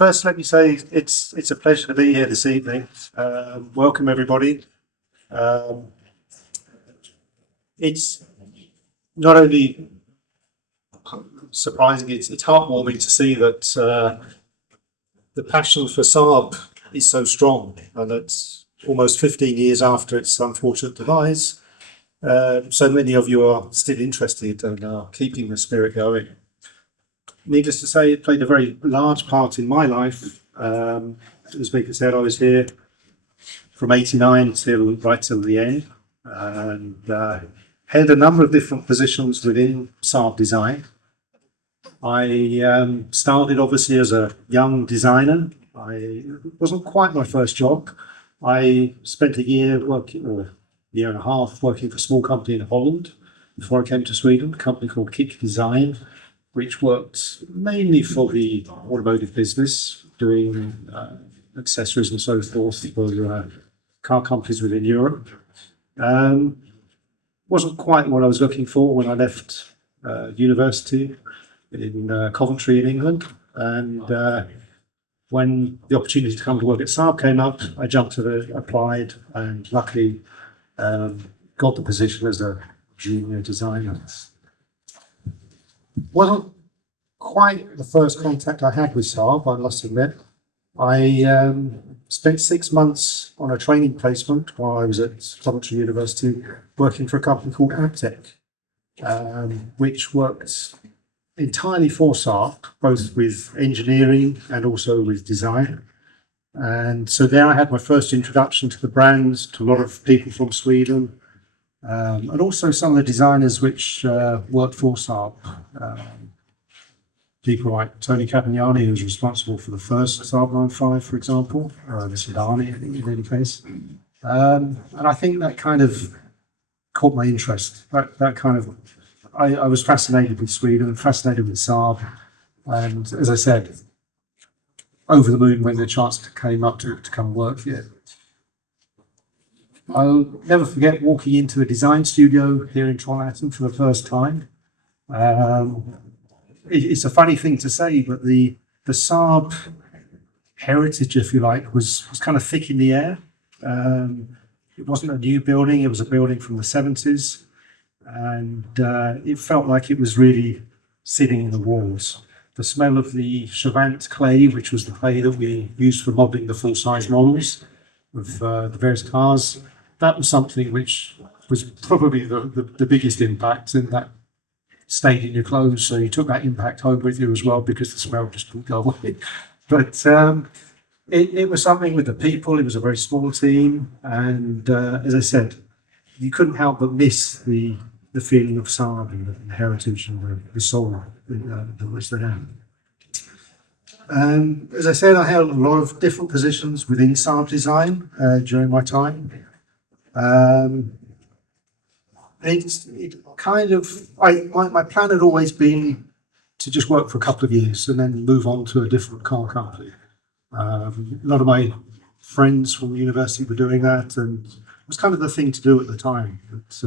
First, let me say it's a pleasure to be here this evening. Welcome, everybody. It's not only surprising, it's heartwarming to see that the passion for Saab is so strong, and it's almost 15 years after its unfortunate demise. So many of you are still interested and are keeping the spirit going. Needless to say, it played a very large part in my life. As Mika said, I was here from '89 right till the end, and held a number of different positions within Saab design. I started obviously as a young designer. It wasn't quite my first job. I spent a year working, or a year and a half, working for a small company in Holland before I came to Sweden, a company called Kick Design, which worked mainly for the automotive business, doing accessories and so forth for car companies within Europe. Wasn't quite what I was looking for when I left university in Coventry in England, and when the opportunity to come to work at Saab came up, I jumped at it, applied, and luckily got the position as a junior designer. Wasn't quite the first contact I had with Saab, I must admit. I spent 6 months on a training placement while I was at Coventry University working for a company called Aptec, which worked entirely for Saab, both with engineering and also with design. And so there I had my first introduction to the brands, to a lot of people from Sweden, and also some of the designers which worked for Saab. People like Tony Capagnani, who was responsible for the first Saab 95, for example, or Sidani, I think, in any case. And I think that kind of caught my interest. That kind of, I was fascinated with Sweden, fascinated with Saab, and as I said, over the moon when the chance came up to come work here. I'll never forget walking into a design studio here in Trollhättan for the first time. It's a funny thing to say, but the Saab heritage, if you like, was kind of thick in the air. It wasn't a new building, it was a building from the 70s, and it felt like it was really sitting in the walls. The smell of the Chavant clay, which was the clay that we used for modelling the full-size models of the various cars, that was something which was probably the biggest impact, and that stayed in your clothes, so you took that impact home with you as well because the smell just didn't go away. But it was something with the people. It was a very small team, and as I said, you couldn't help but miss the feeling of Saab and the heritage and the soul which they had. As I said, I held a lot of different positions within Saab design during my time. My plan had always been to just work for a couple of years and then move on to a different car company. A lot of my friends from university were doing that, and it was kind of the thing to do at the time. But,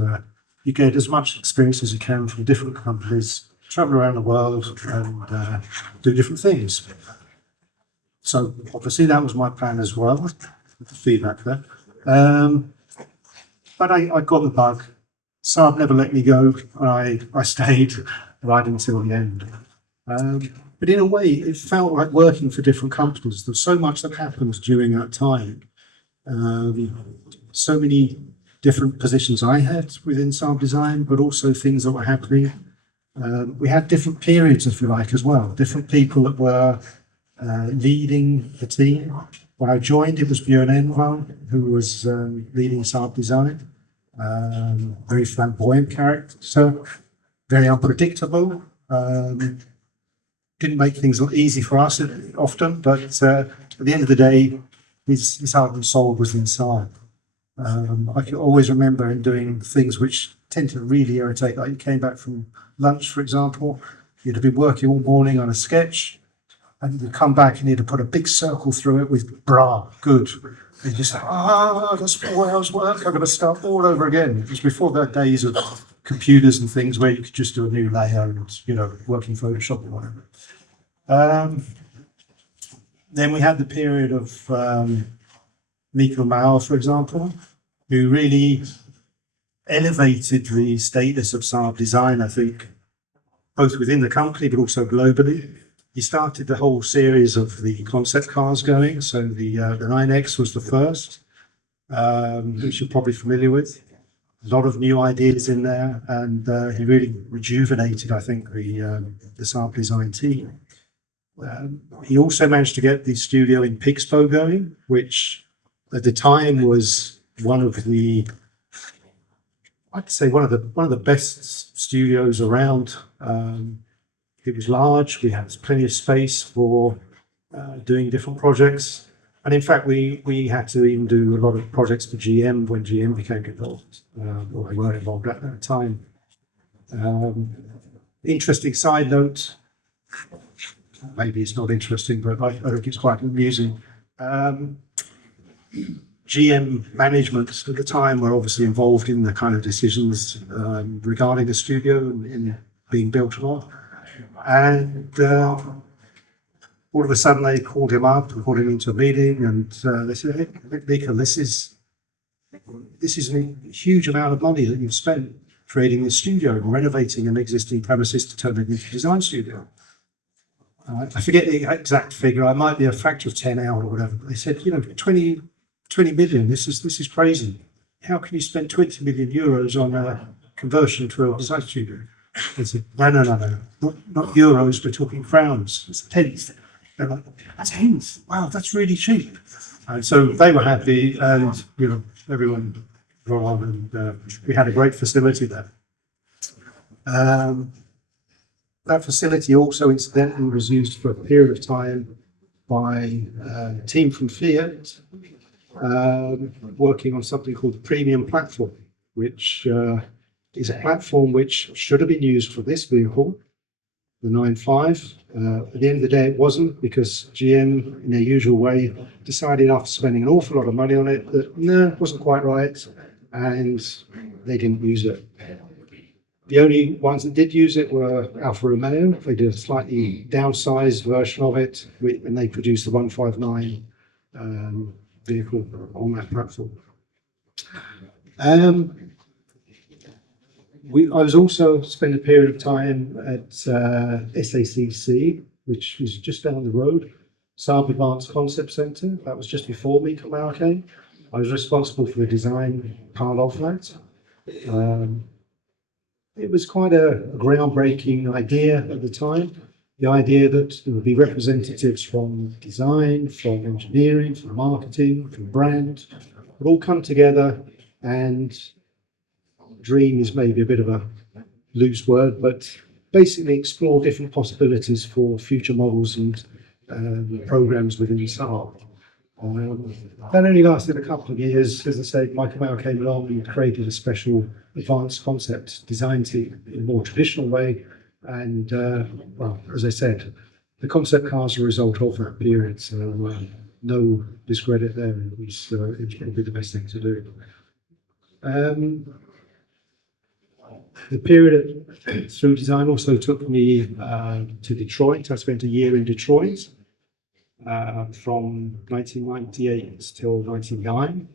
you get as much experience as you can from different companies, travel around the world and do different things. So obviously that was my plan as well, with the feedback there. But I got the bug. Saab never let me go, and I stayed right until the end. But in a way, it felt like working for different companies. There's so much that happened during that time. So many different positions I had within Saab design, but also things that were happening. We had different periods, if you like, as well. Different people that were leading the team. When I joined, it was Björn Envall, who was leading Saab design. Very flamboyant character, so very unpredictable. Didn't make things easy for us often, but at the end of the day, his heart and soul was in Saab. I can always remember him doing things which tend to really irritate, like you came back from lunch, for example, you'd have been working all morning on a sketch, and you'd come back and you'd have put a big circle through it with bra, good. And you just like, that's 4 hours work, I've got to start all over again. It was before the days of computers and things where you could just do a new layer and, work in Photoshop or whatever. Then we had the period of Mikael Mauer, for example, who really elevated the status of Saab design, I think, both within the company but also globally. He started the whole series of the concept cars going. So the 9X was the first, which you're probably familiar with. A lot of new ideas in there, and he really rejuvenated, I think, the Saab design team. He also managed to get the studio in Pixbo going, which at the time was one of the, I'd say one of the best studios around. It was large. We had plenty of space for doing different projects, and in fact, we had to even do a lot of projects for GM when GM became involved, or they were involved at that time. Interesting side note. Maybe it's not interesting, but I think it's quite amusing. GM management at the time were obviously involved in the kind of decisions regarding the studio in being built on. And all of a sudden they called him up, called him into a meeting, and they said, "Hey, Mikael, this is a huge amount of money that you've spent creating this studio and renovating an existing premises to turn it into a design studio." I forget the exact figure. I might be a factor of 10 out or whatever. But they said, 20 million. This is crazy. How can you spend 20 million euros on a conversion to a design studio? They said, no, not euros. We're talking crowns. It's pence. They're like, that's pence. Wow, that's really cheap. And so they were happy, and everyone got on, and we had a great facility there. That facility also, incidentally, was used for a period of time by a team from Fiat, working on something called the Premium Platform, which is a platform which should have been used for this vehicle, the 9.5. At the end of the day, it wasn't, because GM, in their usual way, decided after spending an awful lot of money on it that, no, it wasn't quite right, and they didn't use it. The only ones that did use it were Alfa Romeo. They did a slightly downsized version of it, and they produced the 159 vehicle on that platform. I was also spent a period of time at SACC, which was just down the road, Saab Advanced Concept Centre. That was just before Mikael Mauer came. I was responsible for the design part of that. It was quite a groundbreaking idea at the time. The idea that there would be representatives from design, from engineering, from marketing, from brand, would all come together and dream is maybe a bit of a loose word, but basically explore different possibilities for future models and programs within Saab. That only lasted a couple of years. As I said, Mikael Mauer came along and created a special advanced concept design team in a more traditional way. And, well, as I said, the concept cars are a result of that period. So no discredit there. It was probably the best thing to do. The period through design also took me to Detroit. I spent a year in Detroit. From 1998 till 1999,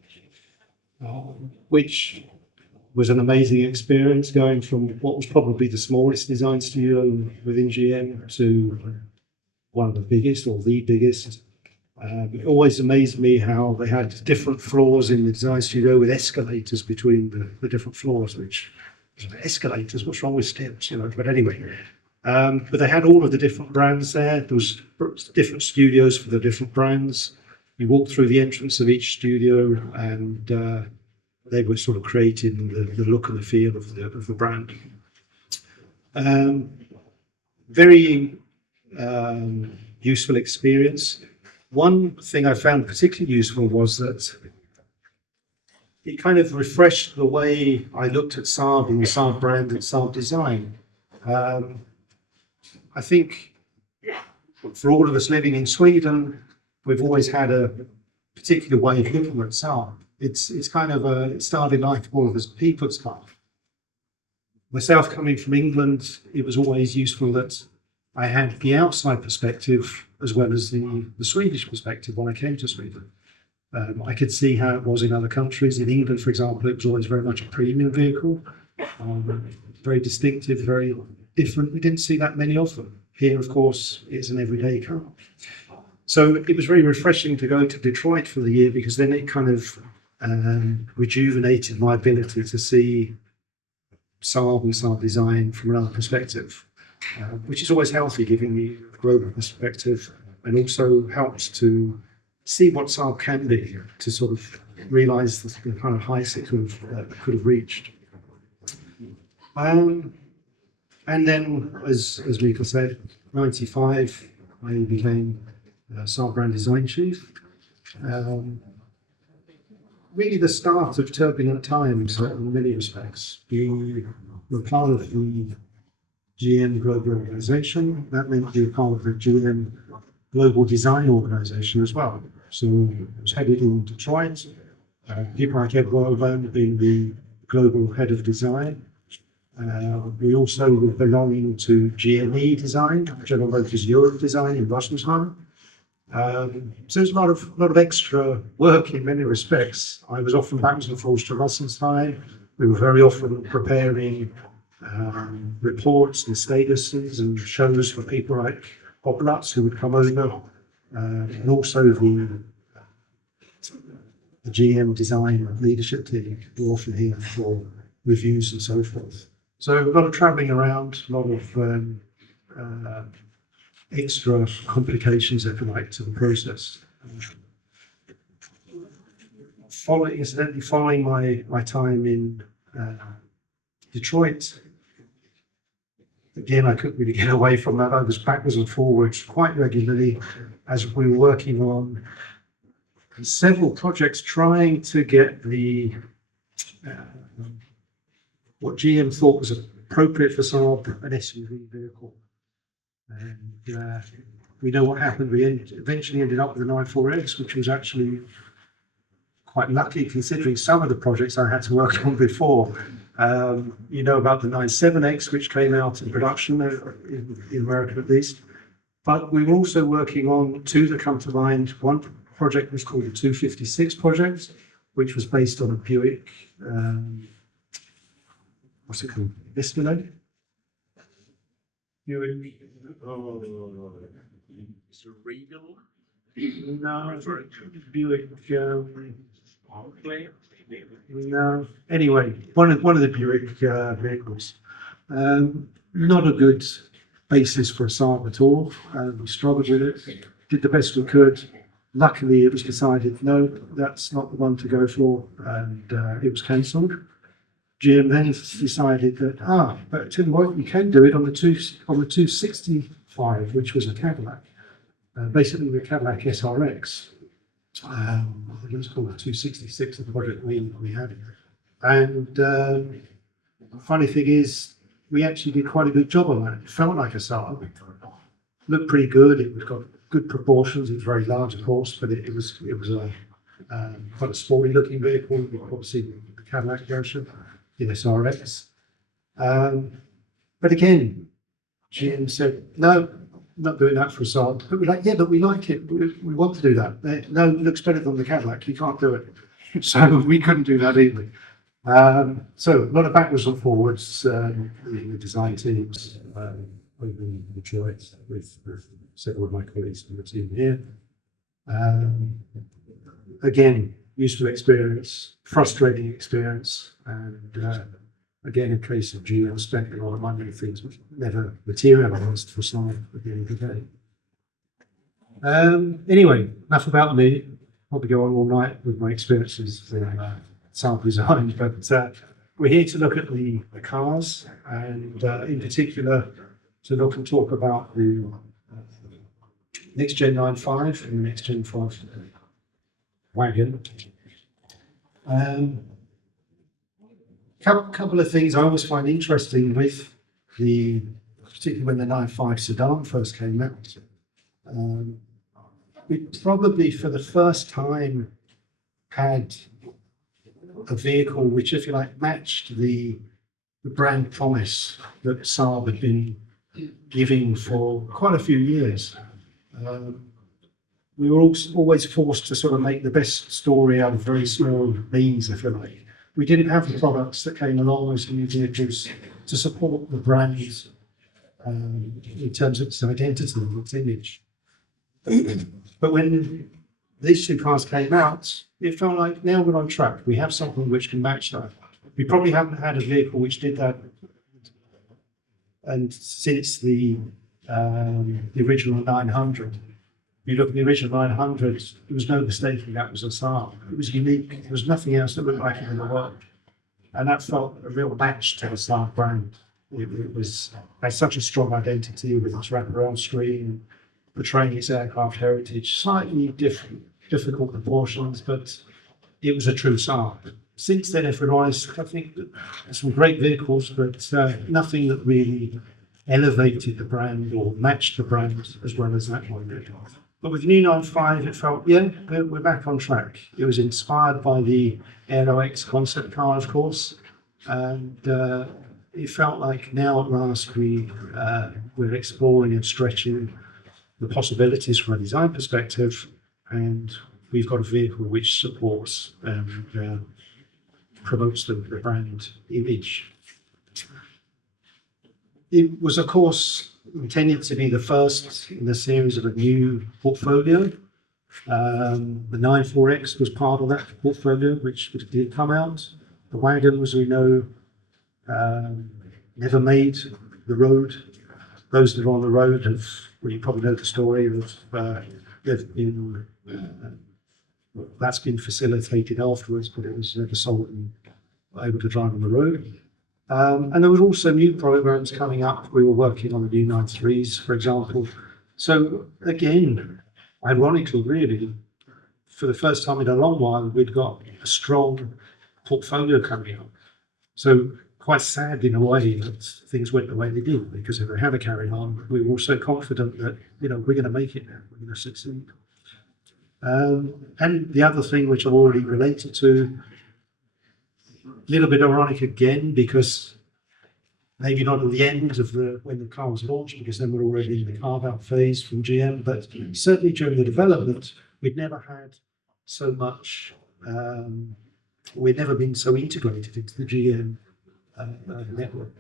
which was an amazing experience, going from what was probably the smallest design studio within GM to one of the biggest, or the biggest. It always amazed me how they had different floors in the design studio with escalators between the different floors, which, escalators, what's wrong with steps, but anyway. But they had all of the different brands there. There was different studios for the different brands. You walked through the entrance of each studio, and they were sort of creating the look and the feel of the brand. Very useful experience. One thing I found particularly useful was that it kind of refreshed the way I looked at Saab and the Saab brand and Saab design. I think for all of us living in Sweden, we've always had a particular way of looking at Saab. It's kind of it started like all of us people's car. Myself coming from England, it was always useful that I had the outside perspective as well as the Swedish perspective when I came to Sweden. I could see how it was in other countries. In England, for example, it was always very much a premium vehicle, very distinctive, very different. We didn't see that many of them. Here, of course, it's an everyday car. So it was very refreshing to go to Detroit for the year, because then it kind of rejuvenated my ability to see Saab and Saab design from another perspective, which is always healthy, giving you a global perspective, and also helps to see what Saab can be, to sort of realise the kind of heights it could have reached. And then, as Mika said, 95, I became Saab brand design chief. Really the start of turbulent times in many respects. We were part of the GM global organization. That meant we were part of the GM global design organization as well. So it was headed in Detroit. People like Ed Royalbone being the global head of design. We also were belonging to GME Design, General Motors Europe Design in Rosensheim. So there's a lot of extra work in many respects. I was often backwards and forwards to Rosensheim. We were very often preparing reports and statuses and shows for people like Bob Lutz, who would come over, and also the GM design leadership team were often here for reviews and so forth. So a lot of travelling around, a lot of extra complications, if you like, to the process. Incidentally, following my time in Detroit, again, I couldn't really get away from that. I was backwards and forwards quite regularly as we were working on several projects trying to get the what GM thought was appropriate for Saab, an SUV vehicle. And we know what happened. We eventually ended up with the 94X, which was actually quite lucky considering some of the projects I had to work on before. You know about the 97X, which came out in production in America at least. But we were also working on two that come to mind. One project was called the 256 project, which was based on a Buick, what's it called? Escalade? Buick. Oh, is it Regal? No, Buick. No. Anyway, one of the Buick vehicles. Not a good basis for a Saab at all. We struggled with it. Did the best we could. Luckily, it was decided no, that's not the one to go for, and it was cancelled. GM then decided that but tell you what, you can do it on the 265, which was a Cadillac, basically the Cadillac SRX. I think it was called the 266, the project we had. And the funny thing is, we actually did quite a good job on that. It felt like a Saab. Looked pretty good. It was got good proportions. It was very large, of course, but it was a quite a sporty looking vehicle. Obviously, the Cadillac version, the SRX. But again, GM said, no, not doing that for a Saab. But we're like, yeah, but we like it. We want to do that. No, it looks better than the Cadillac. You can't do it. So we couldn't do that either. So a lot of backwards and forwards in the design teams over in Detroit with several of my colleagues from the team here. Again, used to experience, frustrating experience, and again, a case of GM spending a lot of money on things which never materialised for some at the end of the day. Anyway, enough about me. Probably go on all night with my experiences in Saab design, but we're here to look at the cars, and in particular to look and talk about the next Gen 95 and the next Gen 5 wagon. Couple of things I always find interesting with particularly when the 95 sedan first came out. We probably for the first time had a vehicle which, if you like, matched the brand promise that Saab had been living for quite a few years. We were always forced to sort of make the best story out of very small means, if you like. We didn't have the products that came along as new vehicles to support the brand in terms of its identity and its image. But when these two cars came out, it felt like now we're on track. We have something which can match that. We probably haven't had a vehicle which did that. And since the original 900, you look at the original 900, there was no mistaking that was a Saab. It was unique. There was nothing else that looked like it in the world. And that felt a real match to the Saab brand. It had such a strong identity with its wraparound screen, portraying its aircraft heritage, slightly difficult proportions, but it was a true Saab. Since then, if we're honest, I think there's some great vehicles, but nothing that really elevated the brand or matched the brand as well as that one did. But with the new 95, it felt, yeah, we're back on track. It was inspired by the Aero X concept car, of course, and it felt like now at last we're exploring and stretching the possibilities from a design perspective, and we've got a vehicle which supports and promotes the brand image. It was, of course, intended to be the first in the series of a new portfolio. The 94X was part of that portfolio, which did come out. The wagon, as we know, never made the road. Those that are on the road you probably know the story of that's been facilitated afterwards, but it was never sold and able to drive on the road. And there was also new programs coming up. We were working on the new 93s, for example. So again, ironically, really, for the first time in a long while, we'd got a strong portfolio coming up. So quite sad in a way that things went the way they did, because if they had carried on, we were so confident that, we're going to make it now, we're going to succeed. And the other thing which I've already related to, a little bit ironic again, because maybe not at the end of when the car was launched, because then we're already in the carve-out phase from GM, but certainly during the development, we'd never had so much, we'd never been so integrated into the GM network.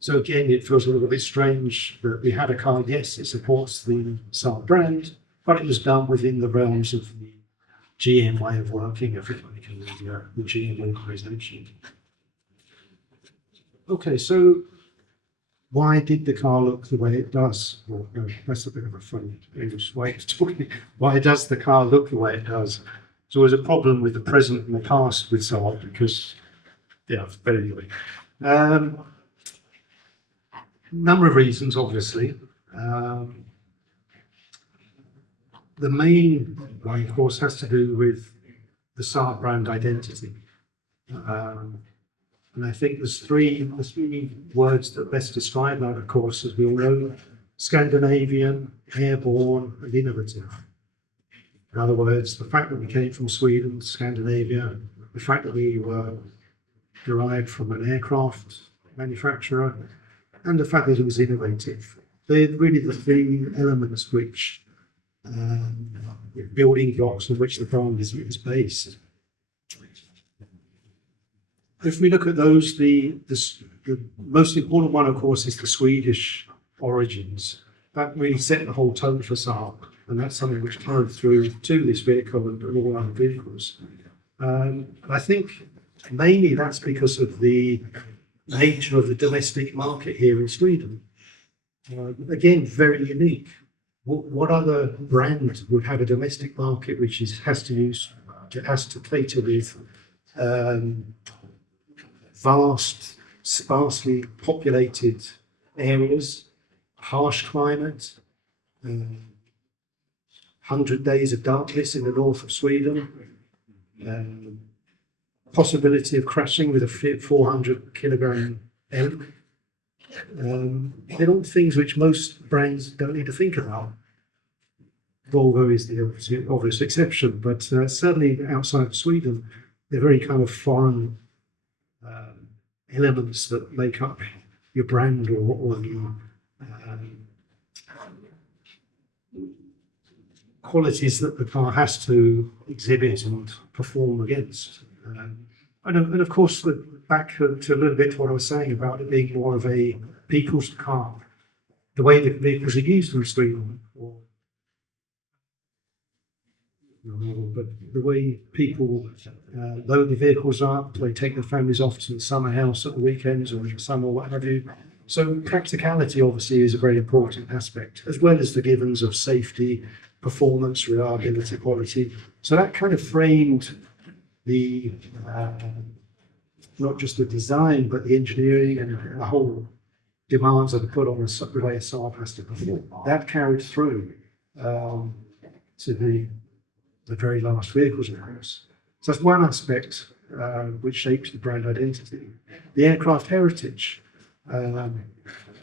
So again, it feels a little bit strange that we had a car, yes, it supports the Saab brand, but it was done within the realms of the GM way of working, if you like, in the GM organization. Okay, so why did the car look the way it does? Well, that's a bit of a funny English way of talking. Why does the car look the way it does? So there's a problem with the present and the past with Saab, because, yeah, but anyway. Number of reasons, obviously. The main one, of course, has to do with the Saab brand identity. And I think there's three words that best describe that, of course, as we all know: Scandinavian, airborne, and innovative. In other words, the fact that we came from Sweden, Scandinavia, the fact that we were derived from an aircraft manufacturer, and the fact that it was innovative. They're really the three elements which building blocks on which the brand is based. If we look at those, the most important one, of course, is the Swedish origins. That really set the whole tone for Saab, and that's something which carried through to this vehicle and all other vehicles. I think mainly that's because of the nature of the domestic market here in Sweden. Again, very unique. What other brand would have a domestic market which has to cater with vast, sparsely populated areas, harsh climate, 100 days of darkness in the north of Sweden, possibility of crashing with a 400 kilogram elk. They're all things which most brands don't need to think about. Volvo is the obvious exception, but certainly outside of Sweden, they're very kind of foreign elements that make up your brand or qualities that the car has to exhibit and perform against. And of course, back to a little bit to what I was saying about it being more of a people's car, the way that vehicles are used on the street, but the way people load the vehicles up, they take their families off to the summer house at the weekends or in the summer, what have you. So practicality obviously is a very important aspect, as well as the givens of safety, performance, reliability, quality. So that kind of framed the not just the design, but the engineering and the whole demands that are put on the way a Saab has to perform. That carried through to the very last vehicles, of course. So that's one aspect which shapes the brand identity. The aircraft heritage. The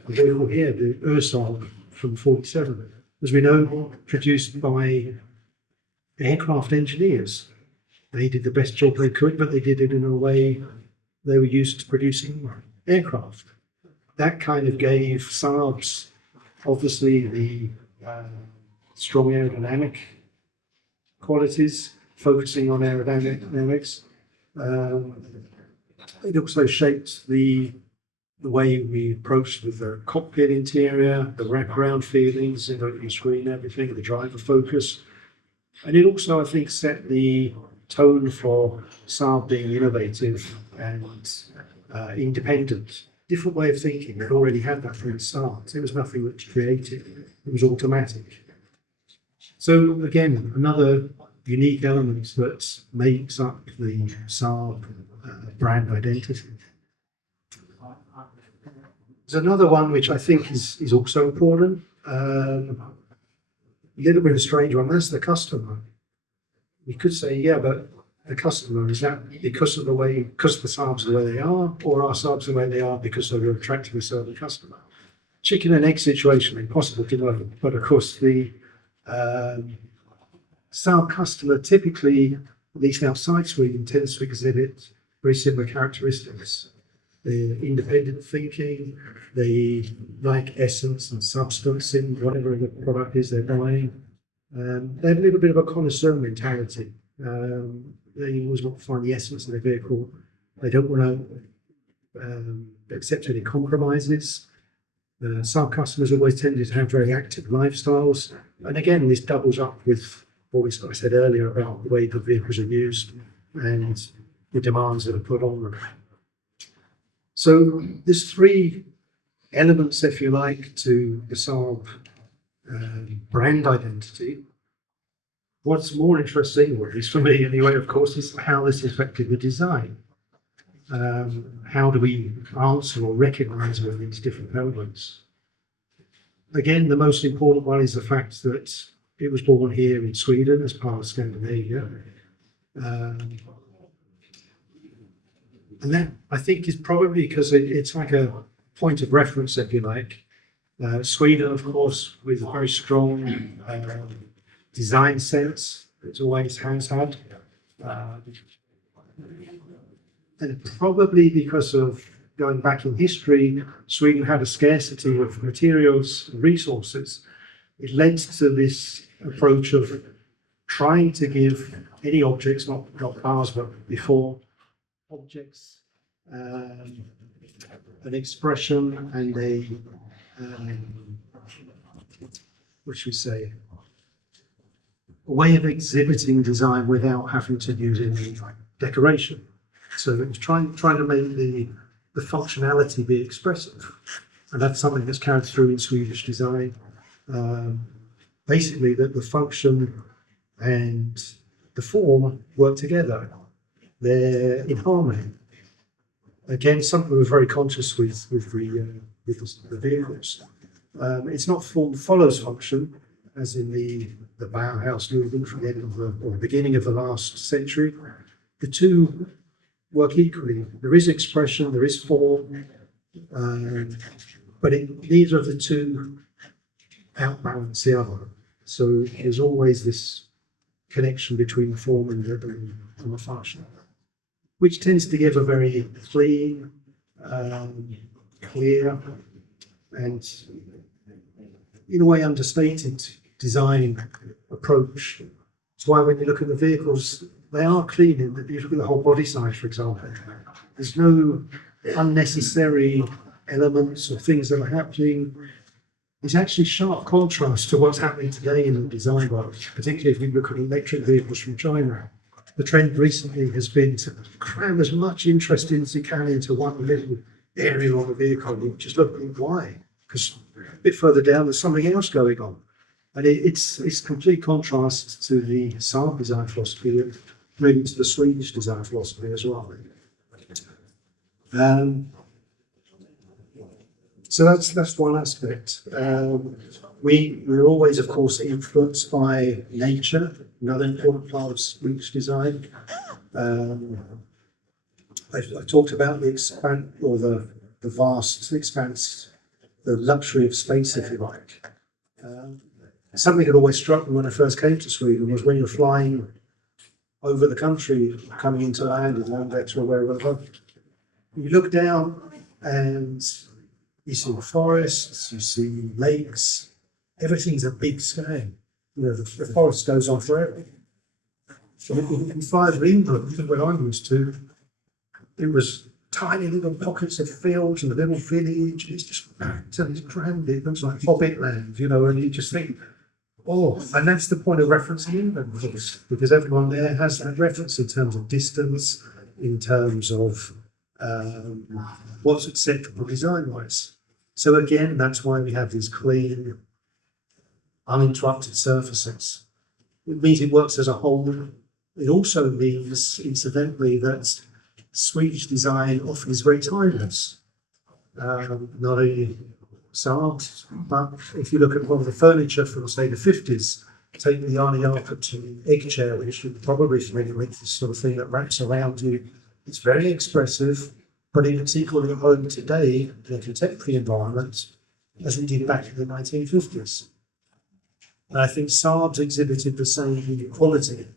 vehicle here, the Saab from 47, as we know, produced by aircraft engineers. They did the best job they could, but they did it in a way they were used to producing aircraft. That kind of gave Saabs, obviously, the strong aerodynamic qualities, focusing on aerodynamics. It also shaped the way we approached with the cockpit interior, the wraparound feelings, you screen everything, the driver focus. And it also, I think, set the tone for Saab being innovative and independent. Different way of thinking. They'd already had that from the start. It was nothing that was creative. It was automatic. So again, another unique element that makes up the Saab brand identity. There's another one which I think is also important. A little bit of a strange one. That's the customer. You could say, yeah, but the customer, is that because the Saabs are the way they are, or are Saabs the way they are because they're attracting a certain customer? Chicken and egg situation, impossible to know. But of course, the Saab customer typically, at least outside Sweden, tends to exhibit very similar characteristics. They're independent thinking, they like essence and substance in whatever the product is they're buying. They have a little bit of a connoisseur mentality. They always want to find the essence of their vehicle. They don't want to accept any compromises. Saab customers always tended to have very active lifestyles. And again, this doubles up with what I said earlier about the way the vehicles are used and the demands that are put on them. So there's three elements, if you like, to the Saab brand identity. What's more interesting, or at least for me anyway, of course, is how this affected the design. How do we answer or recognize all these different elements? Again, the most important one is the fact that it was born here in Sweden as part of Scandinavia. And that, I think, is probably because it's like a point of reference, if you like. Sweden, of course, with a very strong design sense, it always has had. And probably because of going back in history, Sweden had a scarcity of materials and resources. It led to this approach of trying to give any objects, not cars, but before objects, an expression and a, what should we say, a way of exhibiting design without having to use any decoration. So it was trying to make the functionality be expressive. And that's something that's carried through in Swedish design. Basically, that the function and the form work together. They're in harmony. Again, something we're very conscious with the vehicles. It's not form follows function, as in the Bauhaus movement from the end of the beginning of the last century. The two work equally. There is expression, there is form, but neither of the two outbalance the other. So there's always this connection between the form and the function, which tends to give a very clean, clear, and in a way understated design approach. It's why when you look at the vehicles, they are clean. If you look at the whole body side, for example, there's no unnecessary elements or things that are happening. It's actually sharp contrast to what's happening today in the design world, particularly if we look at electric vehicles from China. The trend recently has been to cram as much interest as you can into one little area of the vehicle. You just look at why, because a bit further down there's something else going on. And it's complete contrast to the Saab design philosophy and maybe to the Swedish design philosophy as well. So that's one aspect. We're always, of course, influenced by nature, another important part of Swedish design. I talked about the vast expanse, the luxury of space, if you like. Something that always struck me when I first came to Sweden was when you're flying over the country, coming into land, in Landvetter or wherever, you look down and you see forests, you see lakes, everything's a big scale. You know, the forest goes on forever. So in fly over England, where I'm used to, it was tiny little pockets of fields and a little village. It's just grand. It looks like Hobbit land, you know, and you just think, oh, and that's the point of reference in England, because everyone there has that reference in terms of distance, in terms of what's acceptable design-wise. So again, that's why we have these clean, uninterrupted surfaces. It means it works as a whole. It also means, incidentally, that Swedish design often is very timeless. Not only Saabs, but if you look at a lot of the furniture from, say, the 50s, take the Arne Jarpert egg chair, which you're probably familiar with, this sort of thing that wraps around you. It's very expressive, but it's equally at home today in a contemporary environment as it did back in the 1950s. And I think Saabs exhibited the same quality.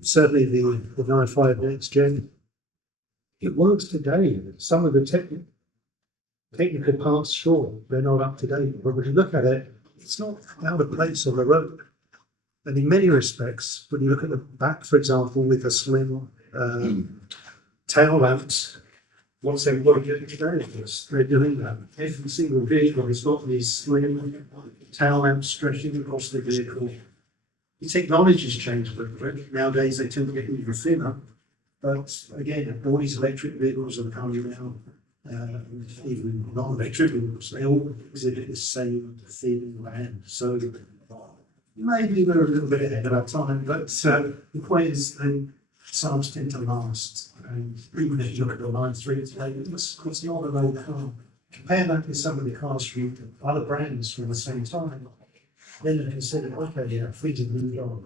Certainly the 95 Next Gen, it works today. Some of the technical parts, sure, they're not up to date, but when you look at it, it's not out of place on the road. And in many respects, when you look at the back, for example, with the slim tail lamps, once they've got to get today, they're doing that. Every single vehicle has got these slim tail lamps stretching across the vehicle. The technology's changed a little bit. Nowadays they tend to get even thinner. But again, all these electric vehicles are coming now, even non-electric vehicles, they all exhibit the same thin band. So maybe we're a little bit ahead of our time, but the point is Saabs tend to last. And even if you look at the Line 3 today, it's not an old car. Compare that with some of the cars from other brands from the same time. Then you consider, okay, yeah, fleet have moved on.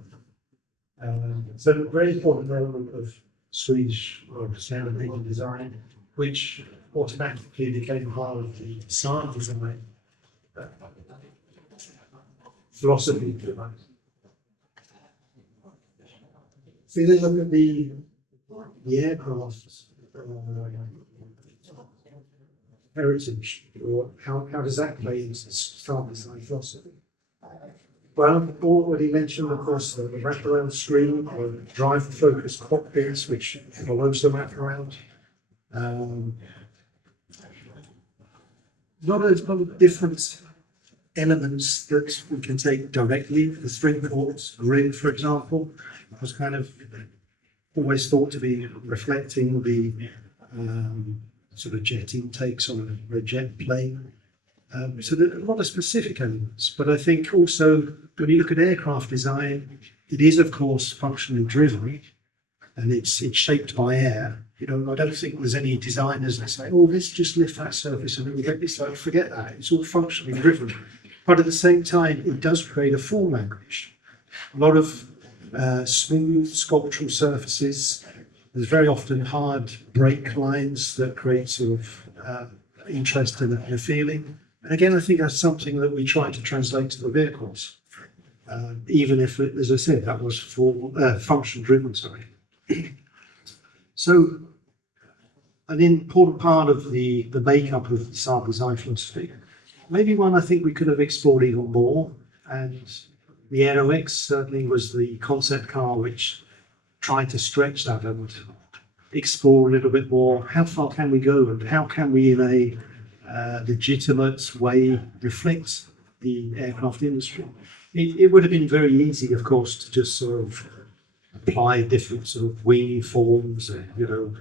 So a very important element of Swedish or Scandinavian design, which automatically became part of the Saab design philosophy. So you then look at the aircraft heritage, or how does that play into Saab design philosophy? Well, already mentioned, of course, the wraparound screen, or driver-focused cockpits, which follows the wraparound. Lot of different elements that we can take directly. The three-quarters grid, for example, was kind of always thought to be reflecting the sort of jet intakes on a jet plane. So there are a lot of specific elements, but I think also when you look at aircraft design, it is of course functionally driven, and it's shaped by air. You know, I don't think there's any designers that say, "Oh, let's just lift that surface and we'll get this." So forget that. It's all functionally driven, but at the same time, it does create a form language. A lot of smooth sculptural surfaces. There's very often hard break lines that create sort of interest and a feeling. And again, I think that's something that we try to translate to the vehicles, even if, as I said, that was for function driven. Sorry. So an important part of the makeup of the Saab design philosophy. Maybe one I think we could have explored even more. And the Aero X certainly was the concept car which tried to stretch that and explore a little bit more. How far can we go, and how can we, in a legitimate way, reflect the aircraft industry? It would have been very easy, of course, to just sort of apply different sort of wing forms and, you know,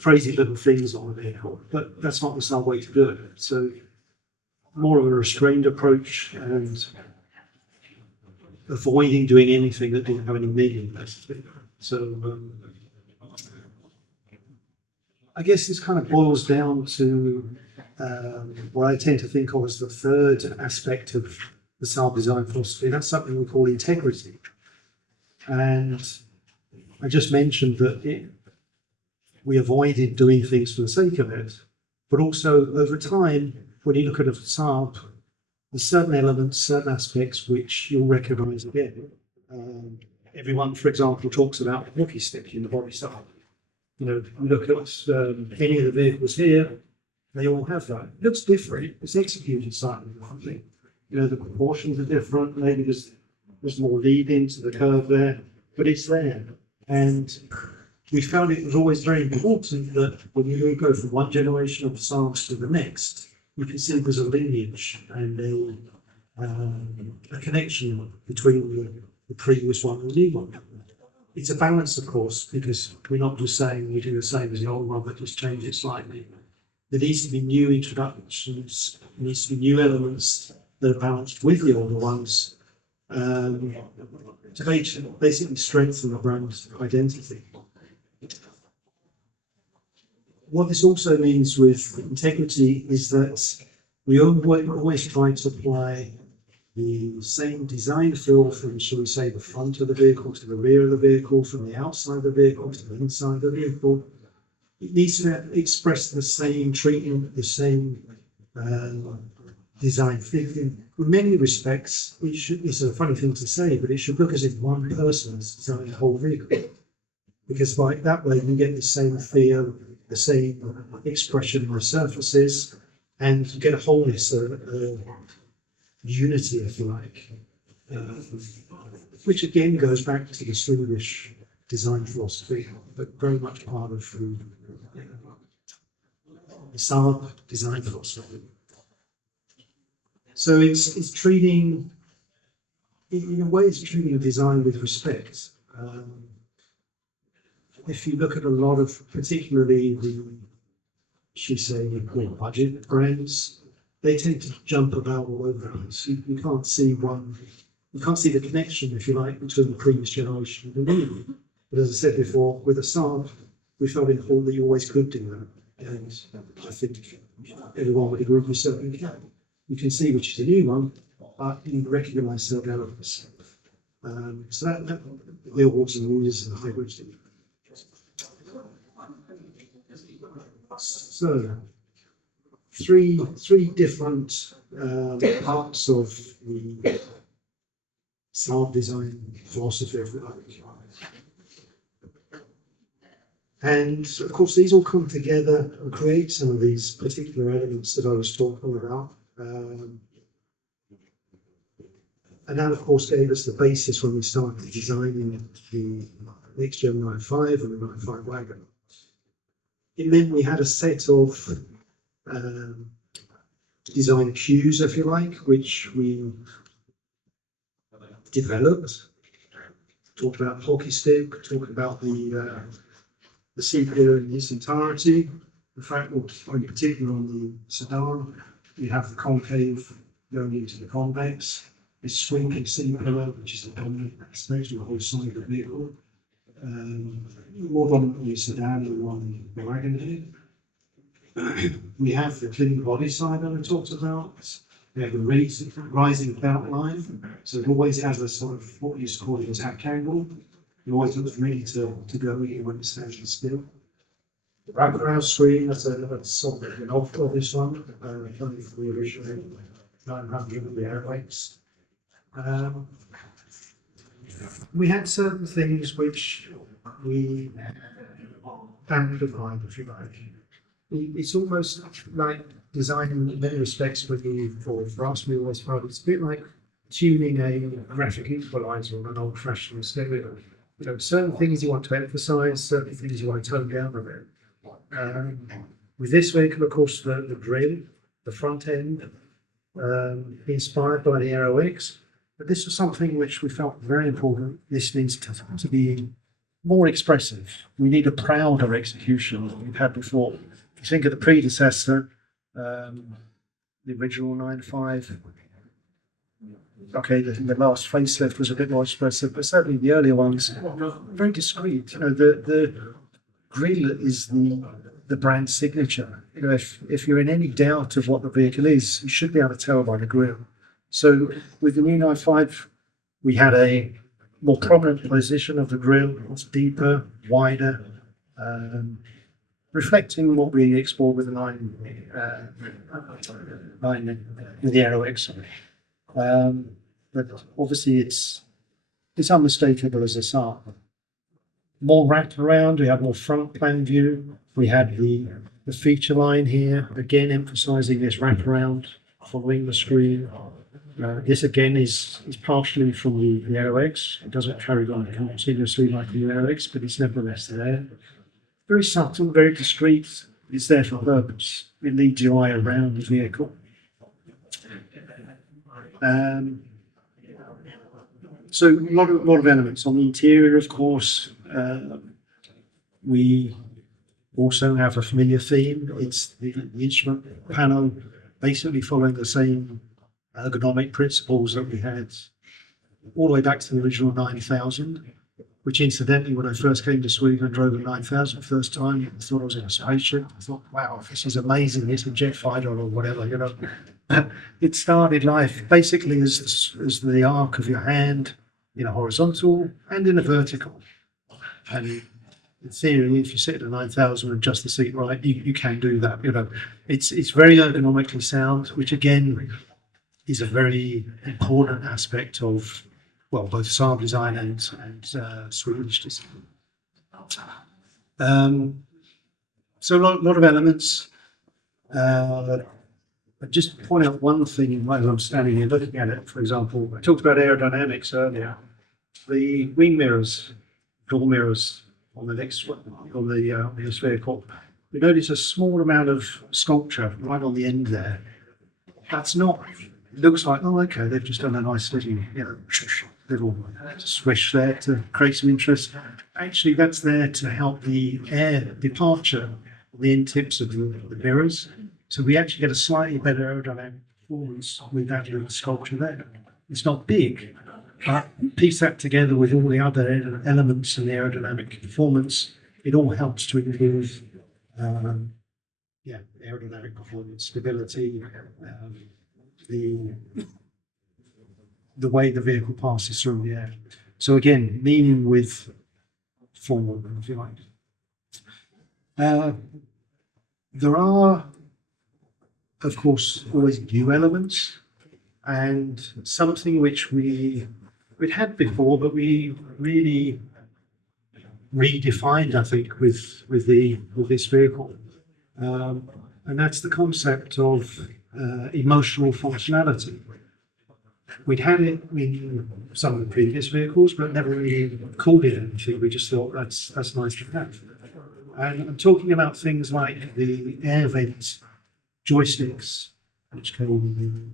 crazy little things on the vehicle, but that's not the Saab way to do it. So more of a restrained approach and avoiding doing anything that didn't have any meaning, basically. So I guess this kind of boils down to what I tend to think of as the third aspect of the Saab design philosophy. That's something we call integrity. And I just mentioned that we avoided doing things for the sake of it, but also over time, when you look at a Saab, there's certain elements, certain aspects which you'll recognise again. Everyone, for example, talks about the hockey stick in the body style. You know, you look at any of the vehicles here, they all have that. It looks different, it's executed slightly differently. You know, the proportions are different, maybe there's more lead into the curve there, but it's there. And we found it was always very important that when you go from one generation of Saabs to the next, you can see there's a lineage and a connection between the previous one and the new one. It's a balance, of course, because we're not just saying we do the same as the old one, but just change it slightly. There needs to be new introductions, there needs to be new elements that are balanced with the older ones to basically strengthen the brand identity. What this also means with integrity is that we always try to apply the same design feel from, shall we say, the front of the vehicle to the rear of the vehicle, from the outside of the vehicle to the inside of the vehicle. It needs to express the same treatment, the same design thinking. In many respects, it's a funny thing to say, but it should look as if one person has designed the whole vehicle. Because that way you get the same feel, the same expression in the surfaces, and you get a wholeness, unity, if you like, which again goes back to the Swedish design philosophy, but very much part of the Saab design philosophy. So it's treating, in a way, it's treating design with respect. If you look at a lot of, particularly the, should we say, budget brands, they tend to jump about all over the place. You can't see you can't see the connection, if you like, between the previous generation and the new. But as I said before, with a Saab, we felt important that you always could do that. And I think everyone would agree with certainly can. You can see which is the new one, but you recognise certain elements. So that builds and uses integrity. So, three different parts of the Saab design philosophy, if you like. And of course, these all come together and create some of these particular elements that I was talking about. And that, of course, gave us the basis when we started designing the next Gen 95 and the 95 wagon. It meant we had a set of design cues, if you like, which we developed. Talked about the hockey stick, talked about the CPU in its entirety. In fact, in particular on the sedan, you have the concave going into the convex. This swinging seat pillar, which is the dominant aspect of the whole side of the vehicle. More dominantly a sedan than one the wagon here. We have the clean body side that I talked about. We have the rising belt line. So it always has a sort of what we used to call an attack angle. It always looks ready to go even when it's standing still. The wraparound screen, that's sort of an off of this one, coming from the original 900 of the Aero X. We had certain things which we amplified, if you like. It's almost like designing in many respects when you, or for us, we always find it's a bit like tuning a graphic equalizer on an old-fashioned stereo. You know, certain things you want to emphasize, certain things you want to tone down a bit. With this vehicle, of course, the grille, the front end, inspired by the Aero X, but this was something which we felt very important. This needs to be more expressive. We need a prouder execution than we've had before. If you think of the predecessor, the original 9.5, okay, the last facelift was a bit more expressive, but certainly the earlier ones, very discreet. You know, the grille is the brand signature. You know, if you're in any doubt of what the vehicle is, you should be able to tell by the grille. So with the new 9.5, we had a more prominent position of the grille. It's deeper, wider, reflecting what we explored with the 9 with the Aero X. But obviously it's unmistakable as a Saab. More wrapped around, we have more front plan view. We had the feature line here, again emphasizing this wraparound, following the screen. This again is partially from the Aero X. It doesn't carry on continuously like the Aero X, but it's nevertheless there. Very subtle, very discreet. It's there for purpose. It leads your eye around the vehicle. So a lot of elements on the interior, of course. We also have a familiar theme. It's the instrument panel, basically following the same ergonomic principles that we had all the way back to the original 9000, which incidentally, when I first came to Sweden and drove a 9000 first time, I thought I was in a spaceship. I thought, wow, this is amazing. It's a jet fighter or whatever, you know. It started life basically as the arc of your hand in a horizontal and in a vertical. And in theory, if you sit at a 9000 and adjust the seat right, you can do that. You know, it's very ergonomically sound, which again is a very important aspect of, well, both Saab design and Swedish design. So a lot of elements. But just point out one thing while I'm standing here looking at it. For example, I talked about aerodynamics earlier. The wing mirrors, door mirrors on the next one, on this vehicle, we notice a small amount of sculpture right on the end there. That's not. It looks like, oh, okay, they've just done a nice little, little swish there to create some interest. Actually, that's there to help the air departure on the end tips of the mirrors. So we actually get a slightly better aerodynamic performance with that little sculpture there. It's not big, but piece that together with all the other elements and the aerodynamic performance, it all helps to improve aerodynamic performance, stability, the way the vehicle passes through the air. So again, meaning with form, if you like. There are, of course, always new elements, and something which we'd had before, but we really redefined, I think, with this vehicle, and that's the concept of emotional functionality. We'd had it in some of the previous vehicles, but never really called it anything. We just thought that's nice to have. And I'm talking about things like the air vent joysticks, which came in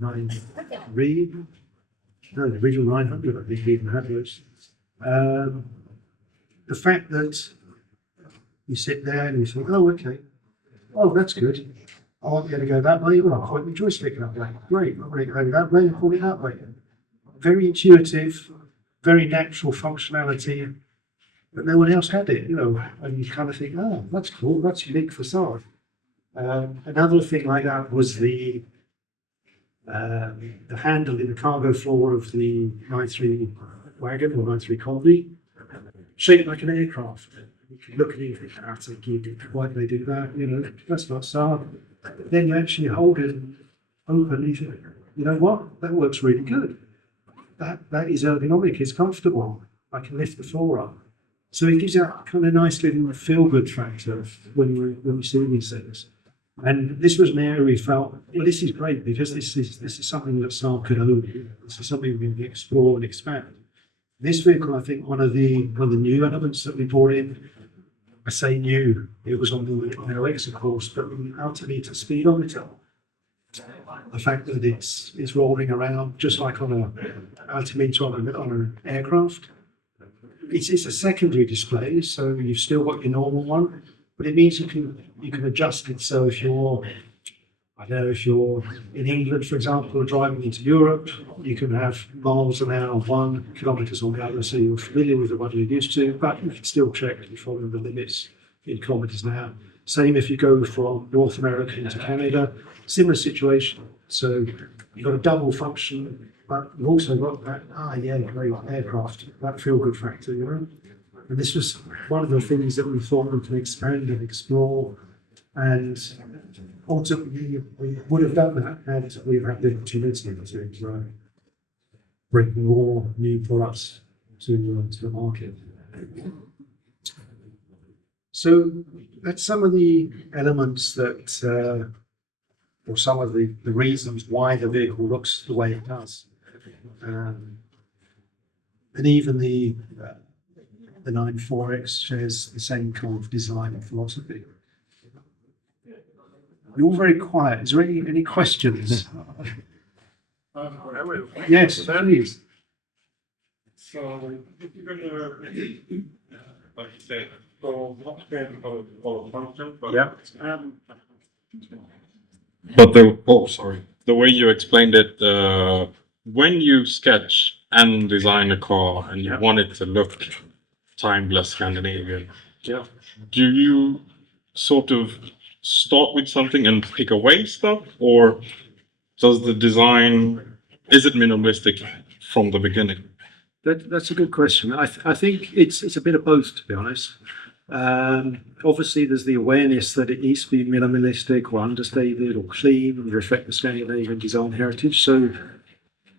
the original 900, I think, even had those. The fact that you sit there and you think, oh, okay, oh, that's good. I want you to go that way. Well, I'll point the joystick that way. Great. I want you to go that way and point it that way. Very intuitive, very natural functionality, but no one else had it, and you kind of think, oh, that's cool. That's unique for Saab. Another thing like that was the handle in the cargo floor of the 9.3 wagon or 9.3 combi, shaped like an aircraft. You can look at it and think, that's a gig. Why do they do that? That's not Saab. Then you actually hold it open and you think, you know what? That works really good. That is ergonomic, it's comfortable. I can lift the floor up. So it gives that kind of nice little feel-good factor when we see these things. And this was an area we felt, well, this is great because this is something that Saab could own. This is something we can explore and expand. This vehicle, I think, one of the new elements that we brought in. I say new. It was on the Aero X, of course, but the altimeter speedometer. The fact that it's rolling around just like on an altimeter on an aircraft. It's a secondary display, so you've still got your normal one, but it means you can adjust it. So if you're, I don't know, if you're in England, for example, driving into Europe, you can have miles an hour on one, kilometres on the other, so you're familiar with the one you're used to, but you can still check if you're following the limits in kilometres an hour. Same if you go from North America into Canada, similar situation. So you've got a double function, but you've also got that, great aircraft, that feel-good factor, you know? And this was one of the things that we thought we could expand and explore, and ultimately we would have done that had we had the opportunity to bring more new products to the market. So that's some of the elements that, or some of the reasons why the vehicle looks the way it does. And even the 94X shares the same kind of design and philosophy. You're all very quiet. Is there any questions? Yes, please. So, if you're going to, like you said, so not depend on function, but Yeah. But the way you explained it, when you sketch and design a car and you want it to look timeless Scandinavian, do you sort of start with something and pick away stuff, or does the design, is it minimalistic from the beginning? That's a good question. I think it's a bit of both, to be honest. Obviously, there's the awareness that it needs to be minimalistic or understated or clean and reflect the Scandinavian design heritage. So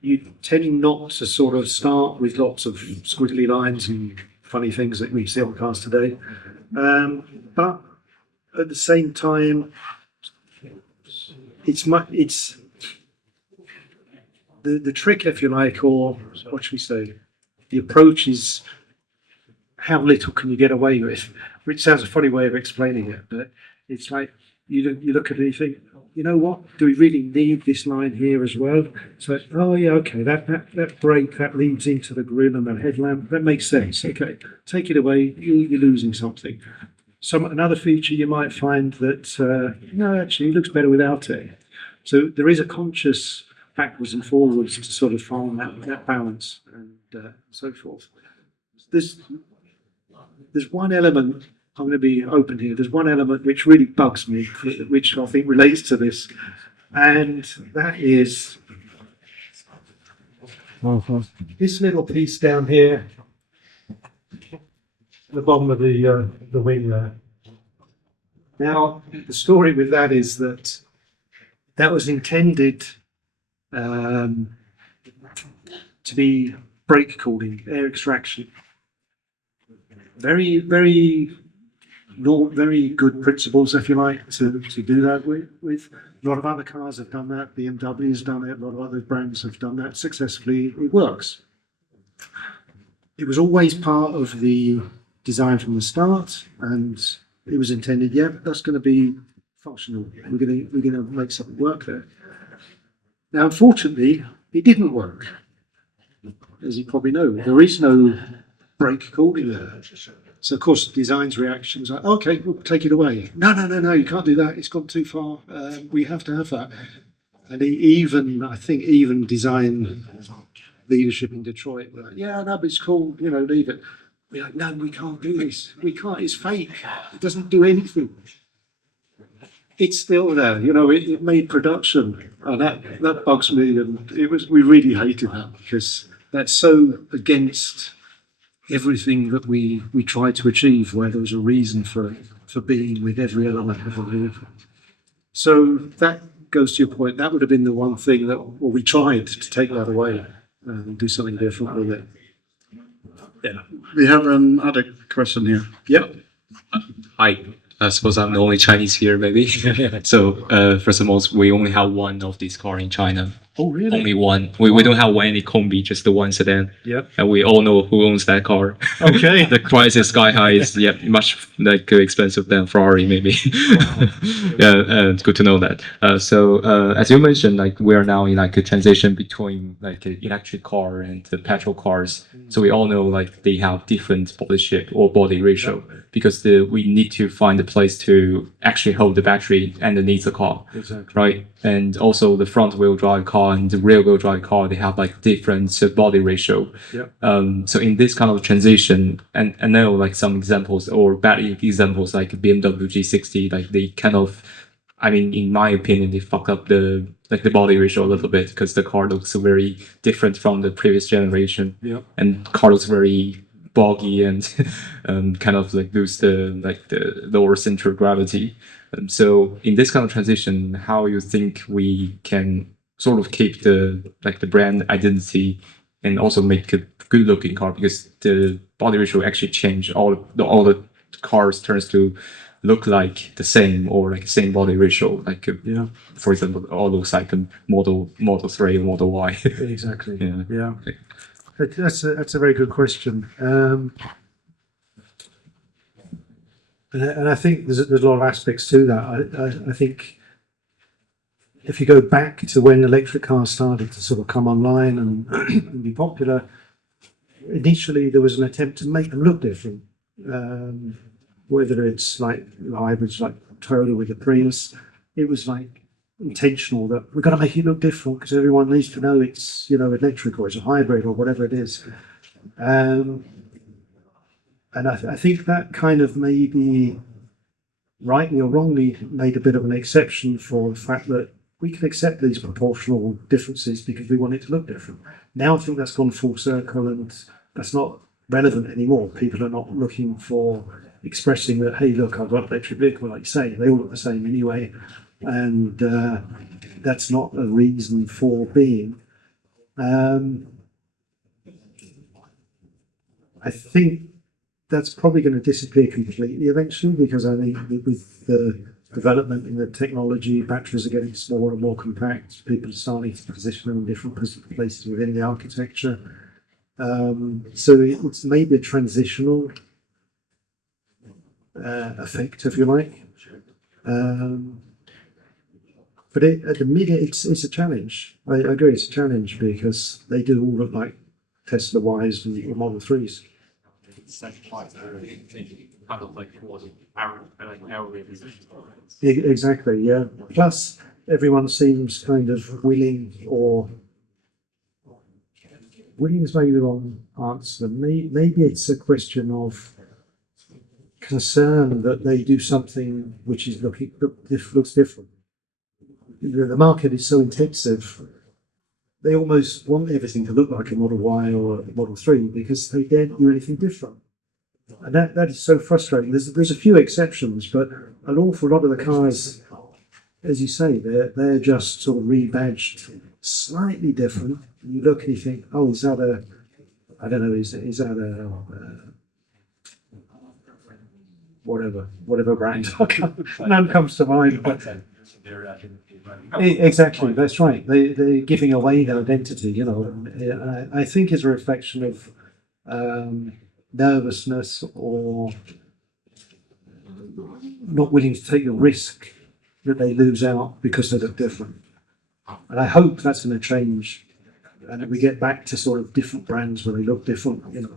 you tend not to sort of start with lots of squiggly lines and funny things that we see on cars today. But at the same time, it's the trick, if you like, or what should we say? The approach is how little can you get away with, which sounds a funny way of explaining it, but it's like you look at it and you think, you know what, do we really need this line here as well? So, oh yeah, okay, that brake, that leads into the grille and the headlamp, that makes sense. Okay, take it away, you're losing something. Another feature you might find that, no, actually it looks better without it. So there is a conscious backwards and forwards to sort of find that balance and so forth. There's one element, I'm going to be open here, there's one element which really bugs me, which I think relates to this, and that is this little piece down here, the bottom of the wing there. Now, the story with that is that was intended to be brake cooling, air extraction. Very, very good principles, if you like, to do that with. A lot of other cars have done that. BMW has done it. A lot of other brands have done that successfully. It works. It was always part of the design from the start, and it was intended. Yeah, that's going to be functional. We're going to make something work there. Now, unfortunately, it didn't work. As you probably know, there is no brake cooling there. So, of course, design's reaction was like, okay, we'll take it away. No, you can't do that. It's gone too far. We have to have that. And I think even design leadership in Detroit were like, yeah, no, but it's cool, leave it. We're like, no, we can't do this. We can't, it's fake. It doesn't do anything. It's still there, it made production. And that bugs me. And we really hated that because that's so against everything that we try to achieve, where there was a reason for being with every element of the vehicle. So that goes to your point. That would have been the one thing we tried to take that away and do something different with it. Yeah. We have another question here. Yep. Hi. I suppose I'm the only Chinese here, maybe. So, first of all, we only have one of these car in China. Oh, really? Only one. We don't have any combi, just the one sedan. Yep. And we all know who owns that car. Okay. The price is sky high. It's much like expensive than Ferrari, maybe. It's good to know that. As you mentioned, like we are now in like a transition between like an electric car and the petrol cars. So we all know like they have different body shape or body ratio because we need to find a place to actually hold the battery underneath the car. Exactly. Right. And also the front wheel drive car and the rear wheel drive car, they have like different body ratio. Yep. So in this kind of transition, and I know like some examples or bad examples like BMW G60, like they kind of, I mean, in my opinion, they fuck up the body ratio a little bit because the car looks very different from the previous generation. Yep. And car looks very boggy and kind of like lose the lower center of gravity. So in this kind of transition, how you think we can sort of keep the brand identity and also make a good looking car, because the body ratio actually change, all the cars turns to look like the same or like the same body ratio, like for example, all looks like a Model 3 or Model Y. Exactly. Yeah. That's a very good question. And I think there's a lot of aspects to that. I think if you go back to when electric cars started to sort of come online and be popular, initially there was an attempt to make them look different. Whether it's like hybrids like Toyota with the Prius, it was like intentional that we've got to make it look different because everyone needs to know it's, you know, electric or it's a hybrid or whatever it is. And I think that kind of maybe rightly or wrongly made a bit of an exception for the fact that we can accept these proportional differences because we want it to look different. Now I think that's gone full circle and that's not relevant anymore. People are not looking for expressing that, hey, look, I've got an electric vehicle, like you say, they all look the same anyway. And that's not a reason for being. I think that's probably going to disappear completely eventually, because I think with the development in the technology, batteries are getting smaller and more compact. People are starting to position them in different places within the architecture. So it's maybe a transitional effect, if you like. But at the minute, it's a challenge. I agree, it's a challenge because they do all look like Tesla Ys and Model 3s. Exactly, yeah. Plus, everyone seems kind of willing, or willing is maybe the wrong answer. Maybe it's a question of concern that they do something which is looks different. The market is so intensive, they almost want everything to look like a Model Y or a Model 3 because they daren't do anything different. And that is so frustrating. There's a few exceptions, but an awful lot of the cars, as you say, they're just sort of rebadged slightly different. You look and you think, oh, is that a, I don't know, is that a whatever brand? None comes to mind. But exactly, that's right. They're giving away their identity, you know. And I think it's a reflection of nervousness or not willing to take the risk that they lose out because they look different. And I hope that's going to change and that we get back to sort of different brands where they look different, you know,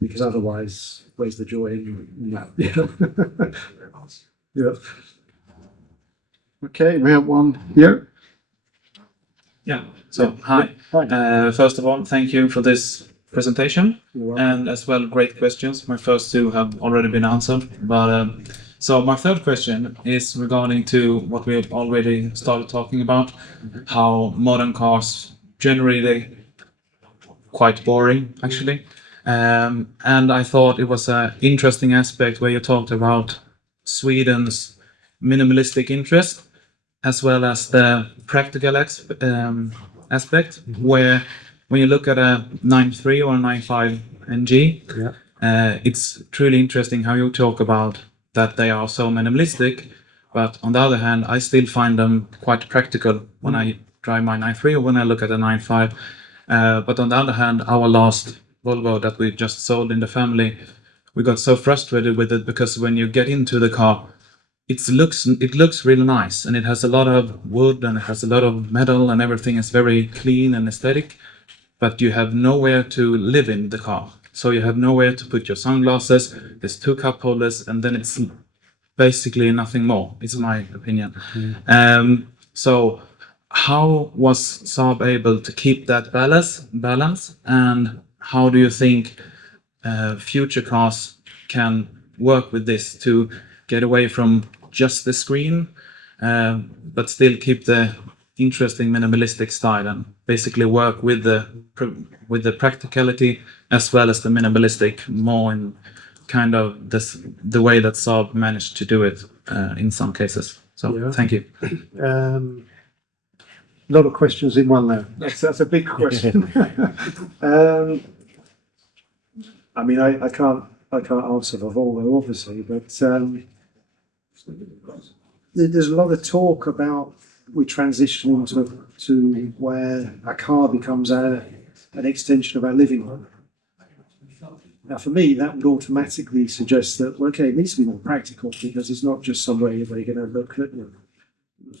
because otherwise, where's the joy in that? Yeah. Okay, we have one here. Yeah, so hi. First of all, thank you for this presentation and as well great questions. My first two have already been answered, but so my third question is regarding to what we have already started talking about, how modern cars generally quite boring actually. And I thought it was an interesting aspect where you talked about Sweden's minimalistic interest as well as the practical aspect, where when you look at a 9.3 or a 9.5 NG, it's truly interesting how you talk about that they are so minimalistic. But on the other hand, I still find them quite practical when I drive my 9.3 or when I look at a 9.5. But on the other hand, our last Volvo that we just sold in the family, we got so frustrated with it because when you get into the car, it looks really nice, and it has a lot of wood and it has a lot of metal and everything is very clean and aesthetic, but you have nowhere to live in the car. So you have nowhere to put your sunglasses, there's 2 cup holders, and then it's basically nothing more, is my opinion. So how was Saab able to keep that balance, and how do you think future cars can work with this to get away from just the screen, but still keep the interesting minimalistic style and basically work with the practicality as well as the minimalistic, more in kind of the way that Saab managed to do it in some cases. So Yeah. thank you. A lot of questions in one there. That's a big question. I mean, I can't answer for Volvo, obviously, but there's a lot of talk about we transitioning to where a car becomes an extension of our living room. Now, for me, that would automatically suggest that, well, okay, it needs to be more practical because it's not just somewhere where you're going to look at,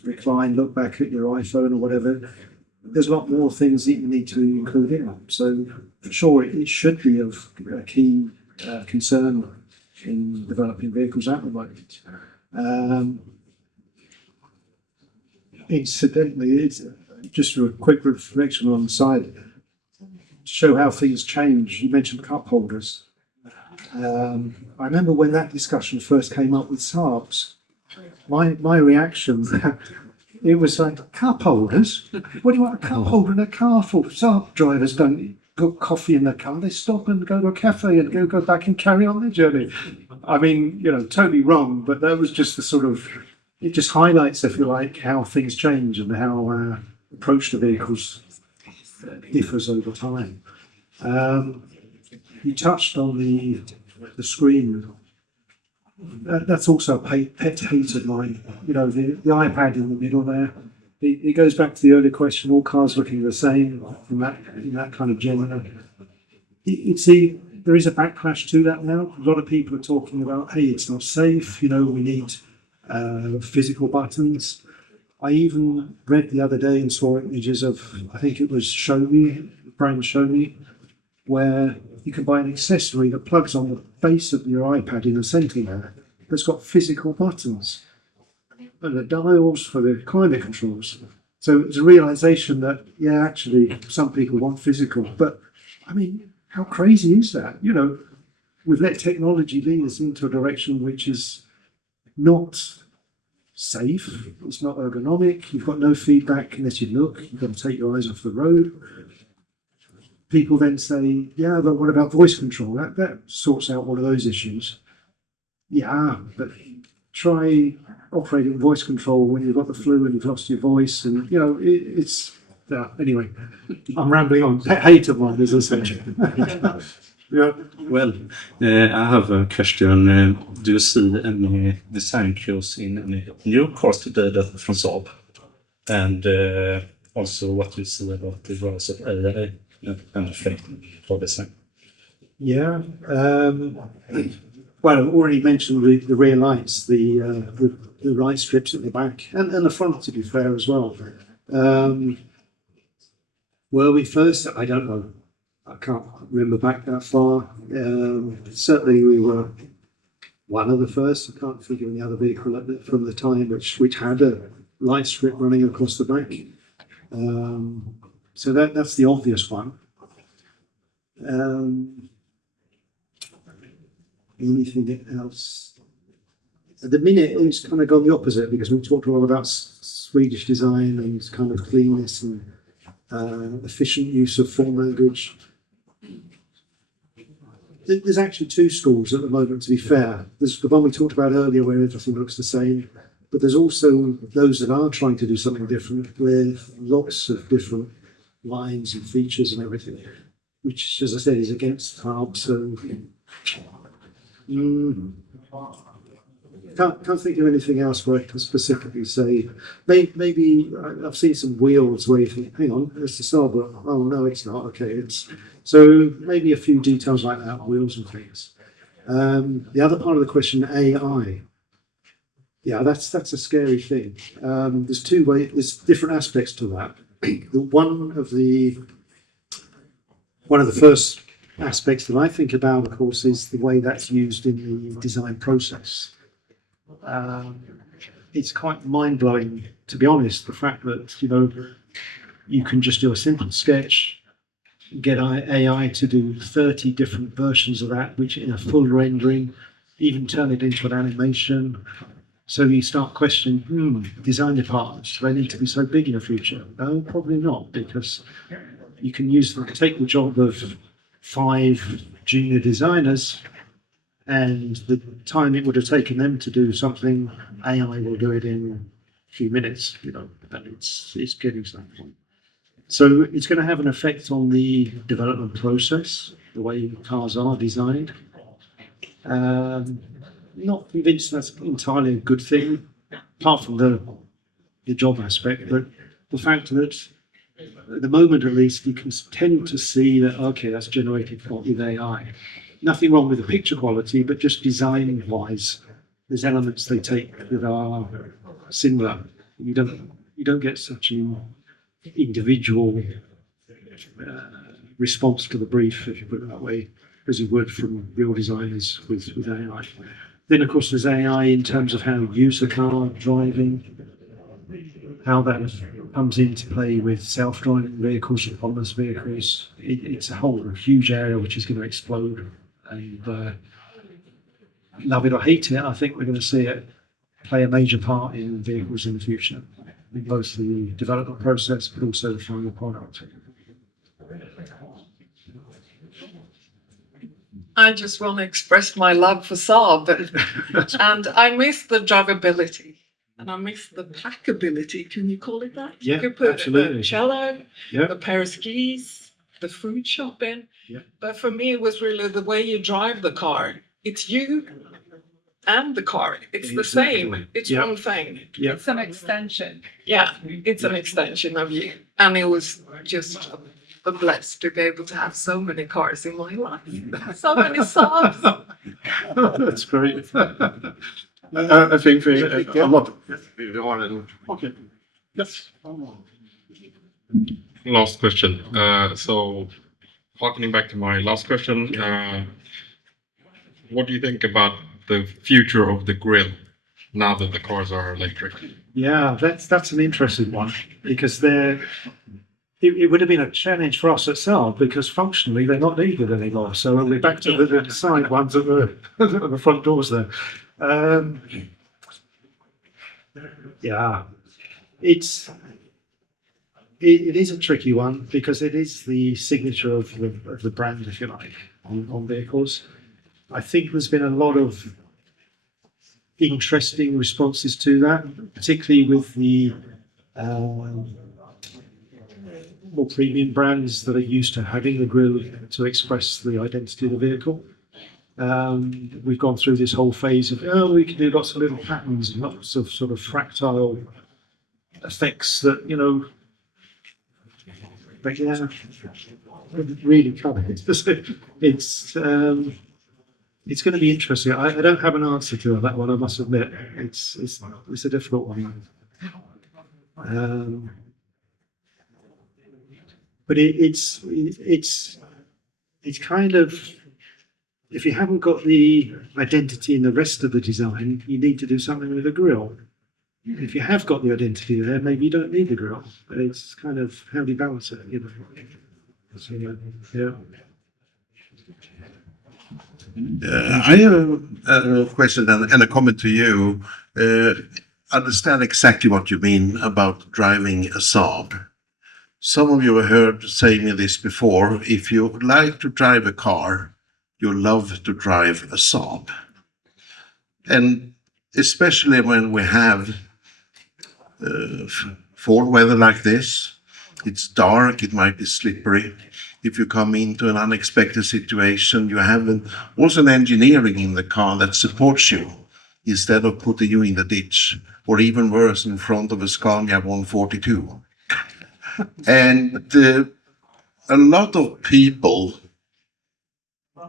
recline, look back at your iPhone or whatever. There's a lot more things that you need to include in them. So, for sure, it should be of a key concern in developing vehicles at the moment. Incidentally, it's just a quick reflection on the side to show how things change. You mentioned cup holders. I remember when that discussion first came up with Saabs, my reaction, it was like, cup holders? What do you want a cup holder in a car for? Saab drivers don't put coffee in their car. They stop and go to a cafe and go back and carry on their journey. I mean, totally wrong, but that was just the sort of, it just highlights, if you like, how things change and how approach to vehicles differs over time. You touched on the screen. That's also a pet hate of mine. The iPad in the middle there. It goes back to the earlier question. All cars looking the same in that kind of genre. There is a backlash to that now. A lot of people are talking about, hey, it's not safe. We need physical buttons. I even read the other day and saw images of, I think it was Xiaomi, the brand Xiaomi, where you can buy an accessory that plugs on the base of your iPad in the centre there, that's got physical buttons and the dials for the climate controls. So it's a realization that, yeah, actually, some people want physical, but I mean, how crazy is that? We've let technology lead us into a direction which is not safe, it's not ergonomic, you've got no feedback unless you look, you've got to take your eyes off the road. People then say, yeah, but what about voice control? That sorts out one of those issues. Yeah, but try operating voice control when you've got the flu and you've lost your voice, and it's anyway. I'm rambling on. Hate of one, as I said. Yeah. Well, I have a question. Do you see any design cues in any new cars today that from Saab? And also what you see about the rise of AI and effect for design? Yeah. Well, I've already mentioned the rear lights, the light strips at the back, and the front, to be fair, as well. Were we first? I don't know. I can't remember back that far. Certainly, we were one of the first. I can't think of any other vehicle from the time which had a light strip running across the back. So that's the obvious one. Anything else? At the minute, it's kind of gone the opposite because we talked a lot about Swedish design and kind of cleanness and efficient use of form language. There's actually two schools at the moment, to be fair. There's the one we talked about earlier where everything looks the same, but there's also those that are trying to do something different with lots of different lines and features and everything, which, as I said, is against Saab. So can't think of anything else where I can specifically say. Maybe I've seen some wheels where you think, hang on, it's the Saab. Oh no, it's not. Okay, it's so maybe a few details like that, wheels and things. The other part of the question, AI. Yeah, that's a scary thing. There's different aspects to that. One of the first aspects that I think about, of course, is the way that's used in the design process. It's quite mind-blowing, to be honest, the fact that, you can just do a simple sketch, get AI to do 30 different versions of that, which in a full rendering, even turn it into an animation. So you start questioning, design departments, do they need to be so big in the future? No, probably not, because you can take the job of 5 junior designers, and the time it would have taken them to do something, AI will do it in a few minutes, and it's getting to that point. So it's going to have an effect on the development process, the way cars are designed. Not convinced that's entirely a good thing, apart from the job aspect, but the fact that at the moment at least you can tend to see that, okay, that's generated with AI. Nothing wrong with the picture quality, but just design wise, there's elements they take that are similar. You don't get such an individual response to the brief, if you put it that way, as you would from real designers with AI. Then, of course, there's AI in terms of how you use the car, driving, how that comes into play with self-driving vehicles, autonomous vehicles. It's a whole huge area which is going to explode. And love it or hate it, I think we're going to see it play a major part in vehicles in the future, in both the development process but also the final product. I just want to express my love for Saab, and I miss the drivability, and I miss the packability. Can you call it that? Yeah, you could put absolutely. a cello, Yeah. a pair of skis, the food shopping. Yeah. But for me, it was really the way you drive the car. It's you and the car. It's the same. Exactly. It's Yeah. one thing. Yeah. It's an extension. Yeah, it's an extension of you. And it was just a blessed to be able to have so many cars in my life. So many Saabs. That's great. I think a lot. Okay. Yes. Last question. So, harkening back to my last question, what do you think about the future of the grille now that the cars are electric? Yeah, that's an interesting one, because it would have been a challenge for us at Saab, because functionally they're not needed anymore. So we'll be back to the side ones at the front doors there. Yeah, it is a tricky one, because it is the signature of the brand, if you like, on vehicles. I think there's been a lot of interesting responses to that, particularly with the more premium brands that are used to having the grille to express the identity of the vehicle. We've gone through this whole phase of, we can do lots of little patterns and lots of sort of fractale effects that, but yeah, really cover it. It's going to be interesting. I don't have an answer to that one, I must admit. It's a difficult one. But it's kind of, if you haven't got the identity in the rest of the design, you need to do something with the grille. If you have got the identity there, maybe you don't need the grille. But it's kind of how do you balance it, So, yeah. I have a question and a comment to you. Understand exactly what you mean about driving a Saab. Some of you have heard saying this before. If you like to drive a car, you love to drive a Saab. And especially when we have fall weather like this, it's dark, it might be slippery. If you come into an unexpected situation, you have also an engineering in the car that supports you. instead of putting you in the ditch, or even worse, in front of a Scania 142. And a lot of people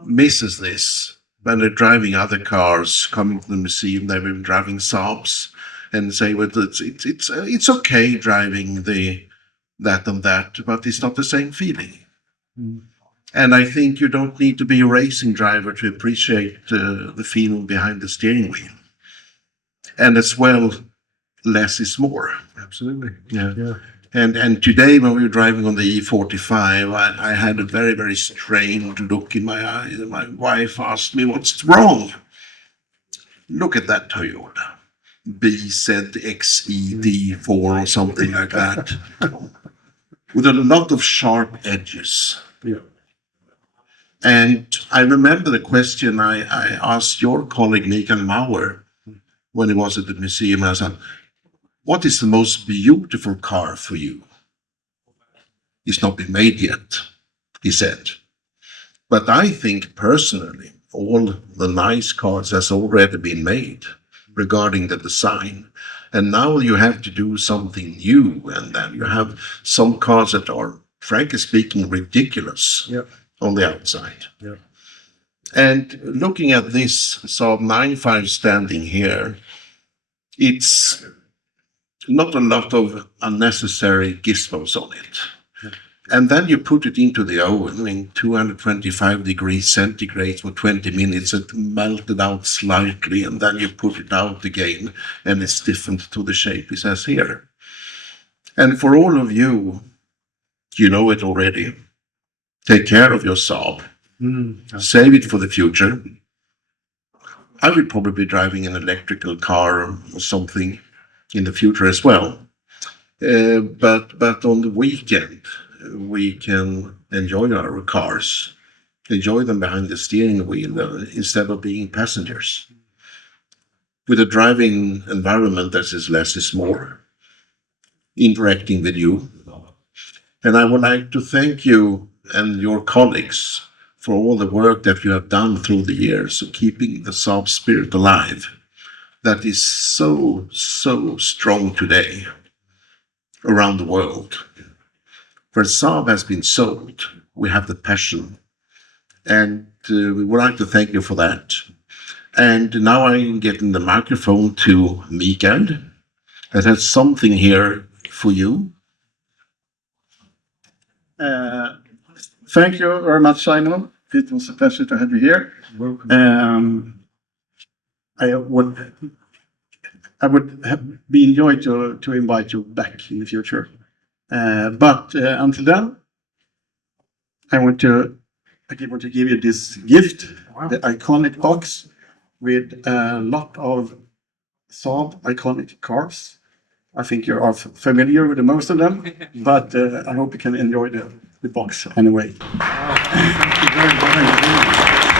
misses this when they're driving other cars, coming to the museum. They've been driving Saabs and say, well, it's okay driving that and that, but it's not the same feeling. And I think you don't need to be a racing driver to appreciate the feeling behind the steering wheel. And as well, less is more. Absolutely. Yeah. And today, when we were driving on the E45, I had a very, very strained look in my eyes. And my wife asked me, what's wrong? Look at that Toyota. BZXED4 or something like that. With a lot of sharp edges. Yeah. And I remember the question I asked your colleague, Mikael Mauer, when he was at the museum. I said, what is the most beautiful car for you? It's not been made yet, he said. But I think personally, all the nice cars has already been made regarding the design. And now you have to do something new. And then you have some cars that are, frankly speaking, ridiculous on the outside. Yeah. And looking at this Saab 9.5 standing here, it's not a lot of unnecessary gizmos on it. And then you put it into the oven in 225 degrees centigrade for 20 minutes. It melted out slightly, and then you put it out again, and it's stiffened to the shape it says here. And for all of you, you know it already. Take care of your Saab. Save it for the future. I will probably be driving an electrical car or something in the future as well. But on the weekend, we can enjoy our cars, enjoy them behind the steering wheel instead of being passengers. With a driving environment that is less is more, interacting with you. And I would like to thank you and your colleagues for all the work that you have done through the years of keeping the Saab spirit alive. That is so, so strong today around the world. Where Saab has been sold, we have the passion. And we would like to thank you for that. And now I'm getting the microphone to Mikael, that has something here for you. Thank you very much, Simon. It was a pleasure to have you here. I would be enjoyed to invite you back in the future. But until then, I want to give you this gift, the iconic box with a lot of Saab iconic cars. I think you are familiar with most of them, but I hope you can enjoy the box anyway. Thank you very much.